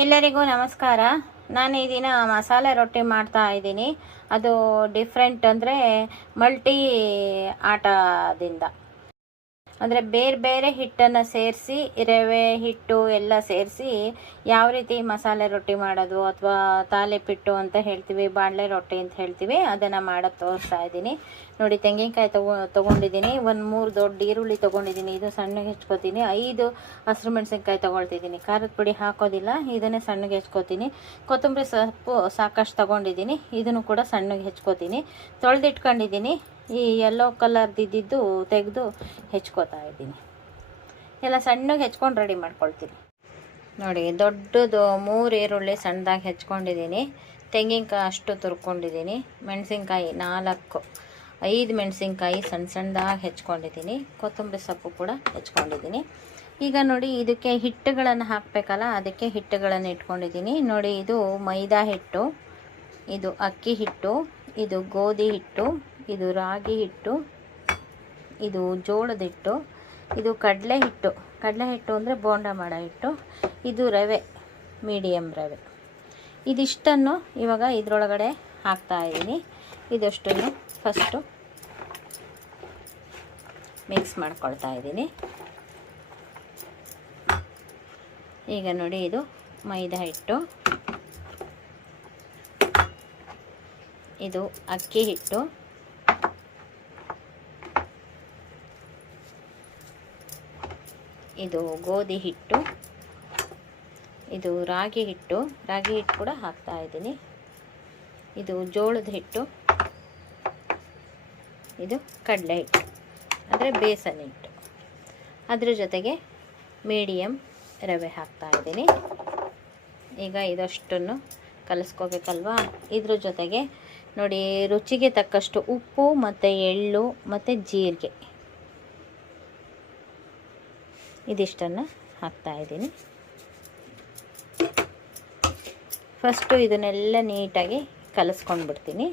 ಎಲ್ಲರಿಗೂ ನಮಸ್ಕಾರ. ನಾನು ಈ ದಿನ ಮಸಾಲೆ ರೊಟ್ಟಿ ಮಾಡ್ತಾ ಇದ್ದೀನಿ. ಅದು ಡಿಫ್ರೆಂಟ್ ಅಂದರೆ ಮಲ್ಟಿ ಆಟದಿಂದ, ಅಂದರೆ ಬೇರೆ ಬೇರೆ ಹಿಟ್ಟನ್ನು ಸೇರಿಸಿ, ರವೆ ಹಿಟ್ಟು ಎಲ್ಲ ಸೇರಿಸಿ ಯಾವ ರೀತಿ ಮಸಾಲೆ ರೊಟ್ಟಿ ಮಾಡೋದು ಅಥವಾ ತಾಲಿಪಿಟ್ಟು ಅಂತ ಹೇಳ್ತೀವಿ, ಬಾಣಲೆ ರೊಟ್ಟಿ ಅಂತ ಹೇಳ್ತೀವಿ, ಅದನ್ನು ಮಾಡೋದು ತೋರಿಸ್ತಾ ಇದ್ದೀನಿ. ನೋಡಿ, ತೆಂಗಿನಕಾಯಿ ತೊಗೊಂಡಿದ್ದೀನಿ, ಒಂದು 3 ದೊಡ್ಡ ಈರುಳ್ಳಿ ತೊಗೊಂಡಿದ್ದೀನಿ, ಇದು ಸಣ್ಣಗೆ ಹೆಚ್ಕೋತೀನಿ. 5 ಹಸಿರು ಮೆಣಸಿನ್ಕಾಯಿ ತೊಗೊಳ್ತಿದ್ದೀನಿ, ಖಾರದ ಪುಡಿ ಹಾಕೋದಿಲ್ಲ, ಇದನ್ನೇ ಸಣ್ಣಗೆ ಹೆಚ್ಕೋತೀನಿ. ಕೊತ್ತಂಬರಿ ಸೊಪ್ಪು ಸಾಕಷ್ಟು ತೊಗೊಂಡಿದ್ದೀನಿ, ಇದನ್ನು ಕೂಡ ಸಣ್ಣಗೆ ಹೆಚ್ಕೋತೀನಿ. ತೊಳೆದಿಟ್ಕೊಂಡಿದ್ದೀನಿ. ಈ ಯೆಲ್ಲೋ ಕಲರ್ದಿದ್ದು ತೆಗೆದು ಹೆಚ್ಕೋತಾ ಇದ್ದೀನಿ. ಎಲ್ಲ ಸಣ್ಣಗೆ ಹೆಚ್ಕೊಂಡು ರೆಡಿ ಮಾಡ್ಕೊಳ್ತೀನಿ. ನೋಡಿ, ದೊಡ್ಡದು 3 ಈರುಳ್ಳಿ ಸಣ್ಣದಾಗಿ ಹೆಚ್ಕೊಂಡಿದ್ದೀನಿ. ತೆಂಗಿನಕಾಯಿ ಅಷ್ಟು ತುರ್ಕೊಂಡಿದ್ದೀನಿ. ಮೆಣಸಿನ್ಕಾಯಿ 5 ಮೆಣಸಿನ್ಕಾಯಿ ಸಣ್ಣದಾಗಿ ಹೆಚ್ಕೊಂಡಿದ್ದೀನಿ. ಕೊತ್ತಂಬರಿ ಸೊಪ್ಪು ಕೂಡ ಹೆಚ್ಕೊಂಡಿದ್ದೀನಿ. ಈಗ ನೋಡಿ, ಇದಕ್ಕೆ ಹಿಟ್ಟುಗಳನ್ನು ಹಾಕಬೇಕಲ್ಲ, ಅದಕ್ಕೆ ಹಿಟ್ಟುಗಳನ್ನು ಇಟ್ಕೊಂಡಿದ್ದೀನಿ. ನೋಡಿ, ಇದು ಮೈದಾ ಹಿಟ್ಟು, ಇದು ಅಕ್ಕಿ ಹಿಟ್ಟು, ಇದು ಗೋಧಿ ಹಿಟ್ಟು, ಇದು ರಾಗಿ ಹಿಟ್ಟು, ಇದು ಜೋಳದ ಹಿಟ್ಟು, ಇದು ಕಡಲೆ ಹಿಟ್ಟು ಅಂದರೆ ಬೋಂಡ ಮಾಡೋ ಹಿಟ್ಟು, ಇದು ರವೆ, ಮೀಡಿಯಮ್ ರವೆ. ಇದಿಷ್ಟನ್ನು ಇವಾಗ ಇದರೊಳಗಡೆ ಹಾಕ್ತಾ ಇದ್ದೀನಿ. ಇದಷ್ಟನ್ನು ಫಸ್ಟು ಮಿಕ್ಸ್ ಮಾಡ್ಕೊಳ್ತಾ ಇದ್ದೀನಿ. ಈಗ ನೋಡಿ, ಇದು ಮೈದಾ ಹಿಟ್ಟು, ಇದು ಅಕ್ಕಿ ಹಿಟ್ಟು, ಇದು ಗೋಧಿ ಹಿಟ್ಟು, ಇದು ರಾಗಿ ಹಿಟ್ಟು ಕೂಡ ಹಾಕ್ತಾ ಇದ್ದೀನಿ. ಇದು ಜೋಳದ ಹಿಟ್ಟು, ಇದು ಕಡಲೆ ಹಿಟ್ಟು ಅಂದರೆ ಬೇಸನ್ ಹಿಟ್ಟು, ಅದ್ರ ಜೊತೆಗೆ ಮೀಡಿಯಮ್ ರವೆ ಹಾಕ್ತಾ ಇದ್ದೀನಿ. ಈಗ ಇದಷ್ಟನ್ನು ಕಲಿಸ್ಕೋಬೇಕಲ್ವಾ. ಇದ್ರ ಜೊತೆಗೆ ನೋಡಿ, ರುಚಿಗೆ ತಕ್ಕಷ್ಟು ಉಪ್ಪು ಮತ್ತು ಎಳ್ಳು ಮತ್ತು ಜೀರಿಗೆ ಇದಿಷ್ಟನ್ನು ಹಾಕ್ತಾ ಇದ್ದೀನಿ. ಫಸ್ಟು ಇದನ್ನೆಲ್ಲ ನೀಟಾಗಿ ಕಲಿಸ್ಕೊಂಡು ಬಿಡ್ತೀನಿ.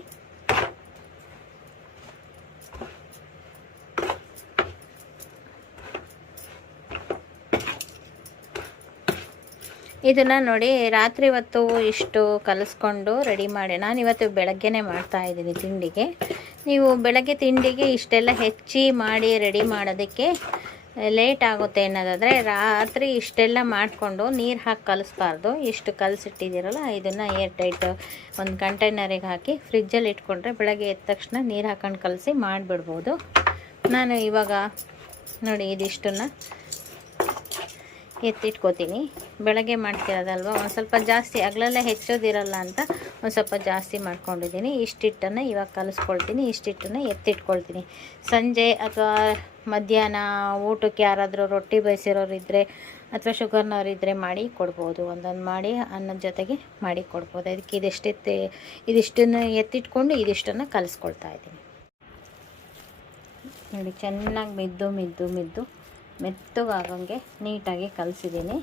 ಇದನ್ನು ನೋಡಿ, ರಾತ್ರಿ ಹೊತ್ತು ಇಷ್ಟು ಕಲಿಸ್ಕೊಂಡು ರೆಡಿ ಮಾಡಿ, ನಾನಿವತ್ತು ಬೆಳಗ್ಗೆನೇ ಮಾಡ್ತಾ ಇದ್ದೀನಿ ತಿಂಡಿಗೆ. ನೀವು ಬೆಳಗ್ಗೆ ತಿಂಡಿಗೆ ಇಷ್ಟೆಲ್ಲ ಹೆಚ್ಚಿ ಮಾಡಿ ರೆಡಿ ಮಾಡೋದಕ್ಕೆ ಲೇಟ್ ಆಗುತ್ತೆ ಅನ್ನೋದಾದರೆ, ರಾತ್ರಿ ಇಷ್ಟೆಲ್ಲ ಮಾಡಿಕೊಂಡು ನೀರು ಹಾಕಿ ಕಲಿಸ್ಬಾರ್ದು. ಇಷ್ಟು ಕಲಸಿಟ್ಟಿದ್ದೀರಲ್ಲ, ಇದನ್ನು ಏರ್ ಟೈಟ್ ಒಂದು ಕಂಟೈನರಿಗೆ ಹಾಕಿ ಫ್ರಿಜ್ಜಲ್ಲಿ ಇಟ್ಕೊಂಡ್ರೆ ಬೆಳಗ್ಗೆ ಎದ್ದ ತಕ್ಷಣ ನೀರು ಹಾಕೊಂಡು ಕಲಸಿ ಮಾಡಿಬಿಡ್ಬೋದು. ನಾನು ಇವಾಗ ನೋಡಿ, ಇದಿಷ್ಟನ್ನು ಎತ್ತಿಟ್ಕೋತೀನಿ. ಬೆಳಗ್ಗೆ ಮಾಡ್ತಿರೋದಲ್ವ, ಒಂದು ಸ್ವಲ್ಪ ಜಾಸ್ತಿ ಹಗಲಲ್ಲೇ ಹೆಚ್ಚೋದಿರಲ್ಲ ಅಂತ ಒಂದು ಸ್ವಲ್ಪ ಜಾಸ್ತಿ ಮಾಡ್ಕೊಂಡಿದ್ದೀನಿ. ಇಷ್ಟಿಟ್ಟನ್ನು ಇವಾಗ ಕಲಿಸ್ಕೊಳ್ತೀನಿ, ಇಷ್ಟಿಟ್ಟನ್ನು ಎತ್ತಿಟ್ಕೊಳ್ತೀನಿ. ಸಂಜೆ ಅಥವಾ ಮಧ್ಯಾಹ್ನ ಊಟಕ್ಕೆ ಯಾರಾದರೂ ರೊಟ್ಟಿ ಬಯಸಿರೋರಿದ್ದರೆ ಅಥವಾ ಶುಗರ್ನವರಿದ್ದರೆ ಮಾಡಿ ಕೊಡ್ಬೋದು. ಒಂದೊಂದು ಮಾಡಿ ಅನ್ನದ ಜೊತೆಗೆ ಮಾಡಿ ಕೊಡ್ಬೋದು. ಅದಕ್ಕೆ ಇದಿಷ್ಟನ್ನು ಎತ್ತಿಟ್ಕೊಂಡು ಇದಿಷ್ಟನ್ನು ಕಲಿಸ್ಕೊಳ್ತಾ ಇದ್ದೀನಿ. ನೋಡಿ, ಚೆನ್ನಾಗಿ ಮಿದ್ದು ಮೆತ್ತಗಾಗಂಗೆ ನೀಟಾಗಿ ಕಲಿಸಿದ್ದೀನಿ.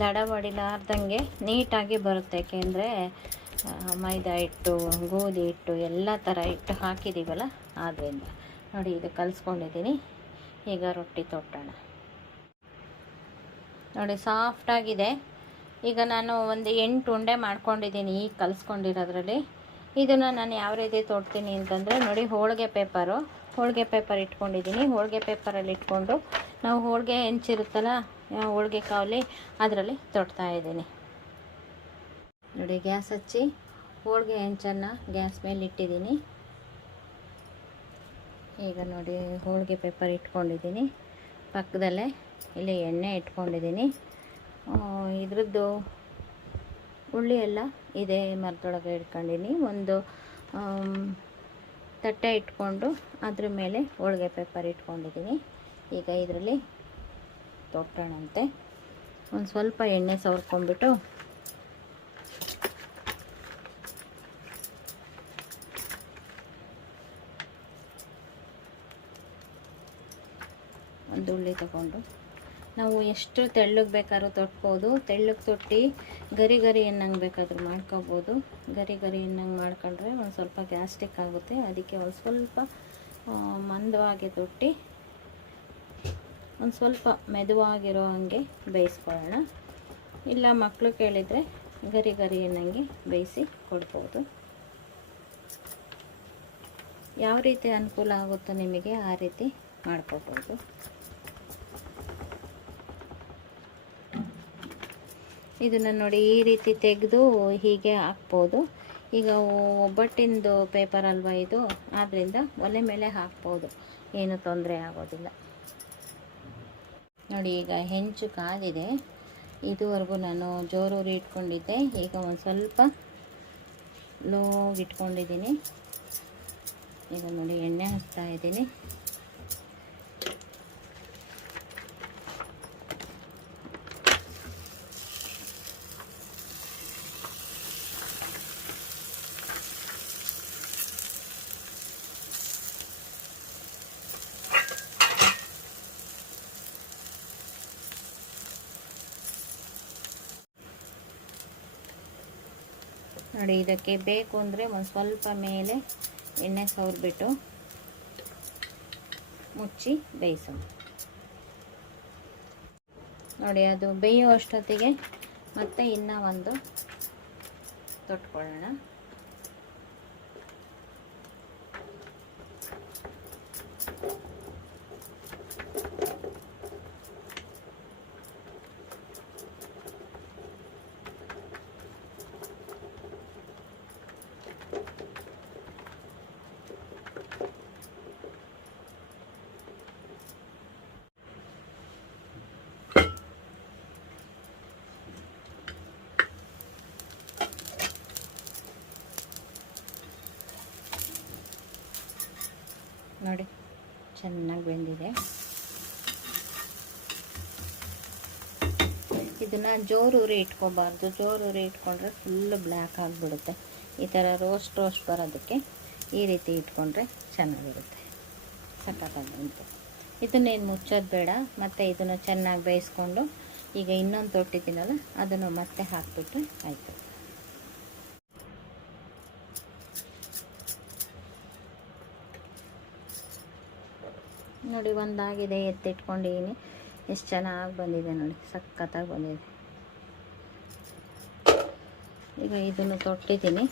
ದಡ ಹೊಡಿಲಾರ್ದಂಗೆ ನೀಟಾಗಿ ಬರುತ್ತೆ. ಏಕೆಂದರೆ ಮೈದಾ ಹಿಟ್ಟು, ಗೋಧಿ ಹಿಟ್ಟು ಎಲ್ಲ ಥರ ಹಿಟ್ಟು ಹಾಕಿದ್ದೀವಲ್ಲ, ಆದ್ದರಿಂದ. ನೋಡಿ, ಇದು ಕಲಿಸ್ಕೊಂಡಿದ್ದೀನಿ. ಈಗ ರೊಟ್ಟಿ ತೊಟ್ಟೋಣ. ನೋಡಿ, ಸಾಫ್ಟಾಗಿದೆ. ಈಗ ನಾನು ಒಂದು 8 ಉಂಡೆ ಮಾಡ್ಕೊಂಡಿದ್ದೀನಿ ಈ ಕಲಿಸ್ಕೊಂಡಿರೋದ್ರಲ್ಲಿ. ಇದನ್ನು ನಾನು ಯಾವ ರೀತಿ ತೊಡ್ತೀನಿ ಅಂತಂದರೆ, ನೋಡಿ, ಹೋಳಿಗೆ ಪೇಪರ್ ಇಟ್ಕೊಂಡಿದ್ದೀನಿ. ಹೋಳಿಗೆ ಪೇಪರಲ್ಲಿ ಇಟ್ಕೊಂಡು ನಾವು ಹೋಳಿಗೆ ಹೆಂಚಿರುತ್ತಲ್ಲ, ಹೋಳಿಗೆ ಕಾವಲಿ, ಅದರಲ್ಲಿ ತೊಡ್ತಾ ಇದ್ದೀನಿ. ನೋಡಿ, ಗ್ಯಾಸ್ ಹಚ್ಚಿ ಹೋಳಿಗೆ ಹೆಂಚನ್ನು ಗ್ಯಾಸ್ ಮೇಲೆ ಇಟ್ಟಿದ್ದೀನಿ. ಈಗ ನೋಡಿ, ಹೋಳಿಗೆ ಪೇಪರ್ ಇಟ್ಕೊಂಡಿದ್ದೀನಿ. ಪಕ್ಕದಲ್ಲೇ ಇಲ್ಲಿ ಎಣ್ಣೆ ಇಟ್ಕೊಂಡಿದ್ದೀನಿ. ಇದ್ರದ್ದು ಉಳ್ಳಿ ಎಲ್ಲ ಇದೇ ಮರದೊಳಗೆ ಇಟ್ಕೊಂಡಿನಿ. ಒಂದು ತಟ್ಟೆ ಇಟ್ಕೊಂಡು ಅದ್ರ ಮೇಲೆ ಹೋಳಿಗೆ ಪೇಪರ್ ಇಟ್ಕೊಂಡಿದ್ದೀನಿ. ಈಗ ಇದರಲ್ಲಿ ತೊಟ್ಟೋಣಂತೆ. ಒಂದು ಸ್ವಲ್ಪ ಎಣ್ಣೆ ಸವರ್ಕೊಂಡ್ಬಿಟ್ಟು ಒಂದು ಉಳ್ಳಿ ತಗೊಂಡು ನಾವು ಎಷ್ಟು ತೆಳ್ಳಗೆ ಬೇಕಾದ್ರೂ ತೊಟ್ಬೋದು. ತೆಳ್ಳಗೆ ತೊಟ್ಟಿ ಗರಿ ಅನ್ನಂಗೆ ಬೇಕಾದರೂ ಮಾಡ್ಕೋಬೋದು. ಗರಿ ಅನ್ನಂಗೆ ಮಾಡ್ಕೊಂಡ್ರೆ ಒಂದು ಸ್ವಲ್ಪ ಗ್ಯಾಸ್ಟ್ರಿಕ್ ಆಗುತ್ತೆ. ಅದಕ್ಕೆ ಒಂದು ಸ್ವಲ್ಪ ಮಂದವಾಗಿ ತೊಟ್ಟಿ ಒಂದು ಸ್ವಲ್ಪ ಮೆದುವಾಗಿರೋ ಹಾಗೆ ಬೇಯಿಸ್ಕೊಳ್ಳೋಣ. ಇಲ್ಲ ಮಕ್ಕಳು ಕೇಳಿದರೆ ಗರಿ ಗರಿ ಅನ್ನಂಗೆ ಬೇಯಿಸಿ ಕೊಡ್ಬೋದು. ಯಾವ ರೀತಿ ಅನುಕೂಲ ಆಗುತ್ತೋ ನಿಮಗೆ ಆ ರೀತಿ ಮಾಡ್ಕೋಬೋದು. ಇದನ್ನು ನೋಡಿ ಈ ರೀತಿ ತೆಗೆದು ಹೀಗೆ ಹಾಕ್ಬೋದು. ಈಗ ಒಬ್ಬಟ್ಟಿಂದು ಪೇಪರ್ ಅಲ್ವಾ ಇದು, ಆದ್ದರಿಂದ ಒಲೆ ಮೇಲೆ ಹಾಕ್ಬೋದು, ಏನು ತೊಂದರೆ ಆಗೋದಿಲ್ಲ. ನೋಡಿ ಈಗ ಹೆಂಚು ಕಾದಿದೆ. ಇದುವರೆಗೂ ನಾನು ಜೋರೂರಿ ಇಟ್ಕೊಂಡಿದ್ದೆ. ಈಗ ಒಂದು ಸ್ವಲ್ಪ ಲೋಗೆ ಇಟ್ಕೊಂಡಿದ್ದೀನಿ. ಈಗ ನೋಡಿ ಎಣ್ಣೆ ಹಾಕ್ತಾ ಇದ್ದೀನಿ. ನೋಡಿ ಇದಕ್ಕೆ ಬೇಕು ಅಂದರೆ ಒಂದು ಸ್ವಲ್ಪ ಮೇಲೆ ಎಣ್ಣೆ ಸವರ್ಬಿಟ್ಟು ಮುಚ್ಚಿ ಬೇಯಿಸೋಣ. ನೋಡಿ ಅದು ಬೇಯುವಷ್ಟೊತ್ತಿಗೆ ಮತ್ತೆ ಇನ್ನೂ ಒಂದು ತೊಟ್ಕೊಳ್ಳೋಣ. ನೋಡಿ ಚೆನ್ನಾಗಿ ಬೆಂದಿದೆ. ಇದನ್ನು ಜೋರೂರಿ ಇಟ್ಕೋಬಾರ್ದು. ಜೋರೂರಿ ಇಟ್ಕೊಂಡ್ರೆ ಫುಲ್ಲು ಬ್ಲ್ಯಾಕ್ ಆಗಿಬಿಡುತ್ತೆ. ಈ ಥರ ರೋಸ್ಟ್ ಬರೋದಕ್ಕೆ ಈ ರೀತಿ ಇಟ್ಕೊಂಡ್ರೆ ಚೆನ್ನಾಗಿರುತ್ತೆ. ಸಖತ್ತಾಗಿ ಬಂತು. ಇದನ್ನೇನು ಮುಚ್ಚೋದು ಬೇಡ. ಮತ್ತು ಇದನ್ನು ಚೆನ್ನಾಗಿ ಬೇಯಿಸ್ಕೊಂಡು ಈಗ ಇನ್ನೊಂದು ತೊಟ್ಟಿದ್ದೀನಲ್ಲ ಅದನ್ನು ಮತ್ತೆ ಹಾಕ್ಬಿಟ್ರೆ ಆಯಿತು. ನೋಡಿ ಒಂದಾಗಿದೆ, ಎತ್ತಿಟ್ಕೊಂಡಿದ್ದೀನಿ. ಎಷ್ಟು ಚೆನ್ನಾಗಿ ಬಂದಿದೆ ನೋಡಿ, ಸಖತ್ತಾಗಿ ಬಂದಿದೆ. ಈಗ ಇದನ್ನು ತೊಟ್ಟಿದ್ದೀನಿ.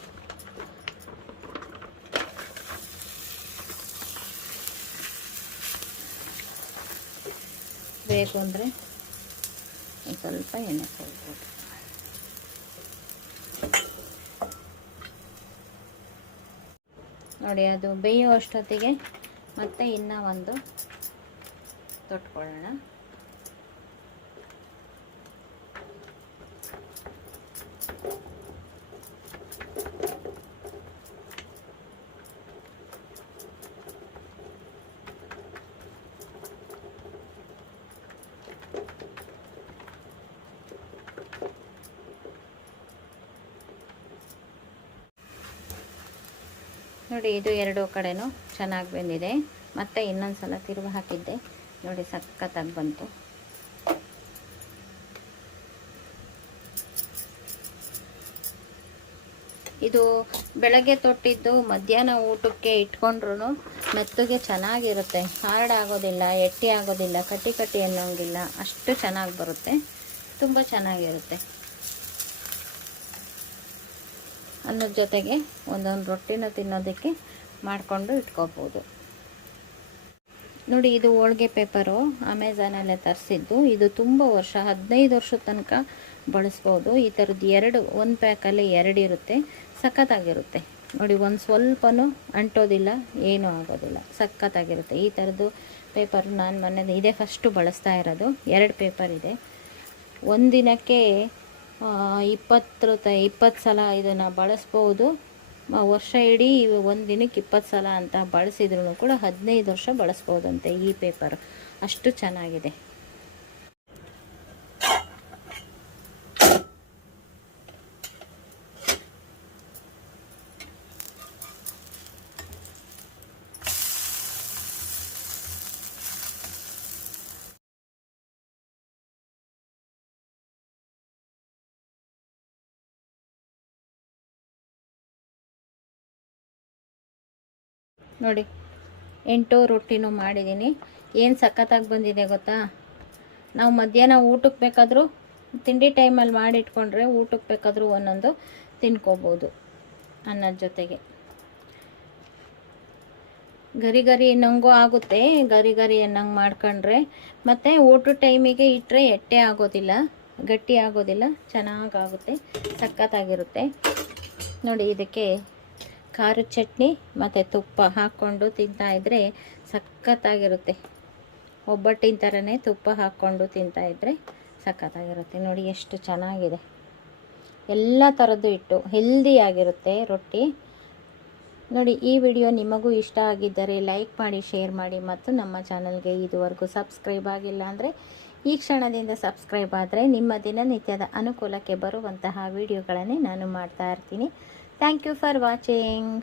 ಬೇಕು ಅಂದರೆ ಒಂದು ಸ್ವಲ್ಪ ಎಣ್ಣೆ ಹಾಕ್ಬೋದು. ನೋಡಿ ಅದು ಬೇಯುವಷ್ಟೊತ್ತಿಗೆ ಮತ್ತೆ ಇನ್ನೂ ಒಂದು ತೊಟ್ಕೊಳ್ಳೋಣ. ನೋಡಿ ಇದು ಎರಡು ಕಡೆನೂ ಚೆನ್ನಾಗಿ ಬೆಂದಿದೆ. ಮತ್ತೆ ಇನ್ನೊಂದು ಸಲ ತಿರುಗಿ ಹಾಕಿದ್ದೆ. ನೋಡಿ ಸಖತ್ತಾಗಿ ಬಂತು. ಇದು ಬೆಳಗ್ಗೆ ತೊಟ್ಟಿದ್ದು ಮಧ್ಯಾಹ್ನ ಊಟಕ್ಕೆ ಇಟ್ಕೊಂಡ್ರೂ ಮೆತ್ತಗೆ ಚೆನ್ನಾಗಿರುತ್ತೆ. ಹಾರ್ಡ್ ಆಗೋದಿಲ್ಲ, ಎಟ್ಟಿ ಆಗೋದಿಲ್ಲ, ಕಟ್ಟಿ ಅನ್ನೋಂಗಿಲ್ಲ. ಅಷ್ಟು ಚೆನ್ನಾಗಿ ಬರುತ್ತೆ, ತುಂಬ ಚೆನ್ನಾಗಿರುತ್ತೆ. ಅನ್ನದ ಜೊತೆಗೆ ಒಂದೊಂದು ರೊಟ್ಟಿನ ತಿನ್ನೋದಕ್ಕೆ ಮಾಡಿಕೊಂಡು ಇಟ್ಕೋಬೋದು. ನೋಡಿ ಇದು ಹೋಳಿಗೆ ಪೇಪರು ಅಮೆಝಾನಲ್ಲೇ ತರಿಸಿದ್ದು. ಇದು ತುಂಬ ವರ್ಷ, 15 ವರ್ಷದ ತನಕ ಬಳಸ್ಬೋದು. ಈ ಥರದ್ದು ಒಂದು ಪ್ಯಾಕಲ್ಲಿ 2 ಇರುತ್ತೆ. ಸಖತ್ತಾಗಿರುತ್ತೆ ನೋಡಿ. ಒಂದು ಸ್ವಲ್ಪನೂ ಅಂಟೋದಿಲ್ಲ, ಏನೂ ಆಗೋದಿಲ್ಲ, ಸಖತ್ತಾಗಿರುತ್ತೆ. ಈ ಥರದ್ದು ಪೇಪರ್ ನಾನು ಮೊನ್ನೆ ಇದೇ ಫಸ್ಟು ಬಳಸ್ತಾ ಇರೋದು. 2 ಪೇಪರ್ ಇದೆ. ಒಂದಿನಕ್ಕೆ 20 ಸಲ ಇದನ್ನು ಬಳಸ್ಬೋದು. ವರ್ಷ ಇಡೀ ಒಂದು ದಿನಕ್ಕೆ 20 ಸಲ ಅಂತ ಬಳಸಿದ್ರೂ ಕೂಡ 15 ವರ್ಷ ಬಳಸ್ಬೋದಂತೆ ಈ ಪೇಪರ್. ಅಷ್ಟು ಚೆನ್ನಾಗಿದೆ. ನೋಡಿ 8 ರೊಟ್ಟಿನೂ ಮಾಡಿದ್ದೀನಿ. ಏನು ಸಖತ್ತಾಗಿ ಬಂದಿದೆ ಗೊತ್ತಾ. ನಾವು ಮಧ್ಯಾಹ್ನ ಊಟಕ್ಕೆ ಬೇಕಾದರೂ ತಿಂಡಿ ಟೈಮಲ್ಲಿ ಮಾಡಿಟ್ಕೊಂಡ್ರೆ ಊಟಕ್ಕೆ ಬೇಕಾದರೂ ಒಂದೊಂದು ತಿನ್ಕೋಬೋದು ಅನ್ನದ ಜೊತೆಗೆ. ಗರಿ ಗರಿ ಅನ್ನಂಗೂ ಆಗುತ್ತೆ, ಗರಿ ಗರಿ ಅನ್ನಂಗೆ ಮಾಡ್ಕೊಂಡ್ರೆ. ಮತ್ತು ಊಟದ ಟೈಮಿಗೆ ಇಟ್ಟರೆ ಎಟ್ಟೆ ಆಗೋದಿಲ್ಲ, ಗಟ್ಟಿ ಆಗೋದಿಲ್ಲ, ಚೆನ್ನಾಗಾಗುತ್ತೆ, ಸಖತ್ತಾಗಿರುತ್ತೆ ನೋಡಿ. ಇದಕ್ಕೆ ಖಾರದ ಚಟ್ನಿ ಮತ್ತು ತುಪ್ಪ ಹಾಕ್ಕೊಂಡು ತಿಂತಾಯಿದ್ರೆ ಸಖತ್ತಾಗಿರುತ್ತೆ. ಒಬ್ಬಟ್ಟಿನ ಥರನೇ ತುಪ್ಪ ಹಾಕ್ಕೊಂಡು ತಿಂತಾಯಿದ್ರೆ ಸಖತ್ತಾಗಿರುತ್ತೆ ನೋಡಿ. ಎಷ್ಟು ಚೆನ್ನಾಗಿದೆ, ಎಲ್ಲ ಥರದ್ದು ಇಟ್ಟು ಹೆಲ್ದಿಯಾಗಿರುತ್ತೆ ರೊಟ್ಟಿ ನೋಡಿ. ಈ ವಿಡಿಯೋ ನಿಮಗೂ ಇಷ್ಟ ಆಗಿದ್ದರೆ ಲೈಕ್ ಮಾಡಿ, ಶೇರ್ ಮಾಡಿ, ಮತ್ತು ನಮ್ಮ ಚಾನಲ್ಗೆ ಇದುವರೆಗೂ ಸಬ್ಸ್ಕ್ರೈಬ್ ಆಗಿಲ್ಲ ಅಂದರೆ ಈ ಕ್ಷಣದಿಂದ ಸಬ್ಸ್ಕ್ರೈಬ್ ಆದರೆ ನಿಮ್ಮ ದಿನನಿತ್ಯದ ಅನುಕೂಲಕ್ಕೆ ಬರುವಂತಹ ವಿಡಿಯೋಗಳನ್ನೇ ನಾನು ಮಾಡ್ತಾ ಇರ್ತೀನಿ. Thank you for watching.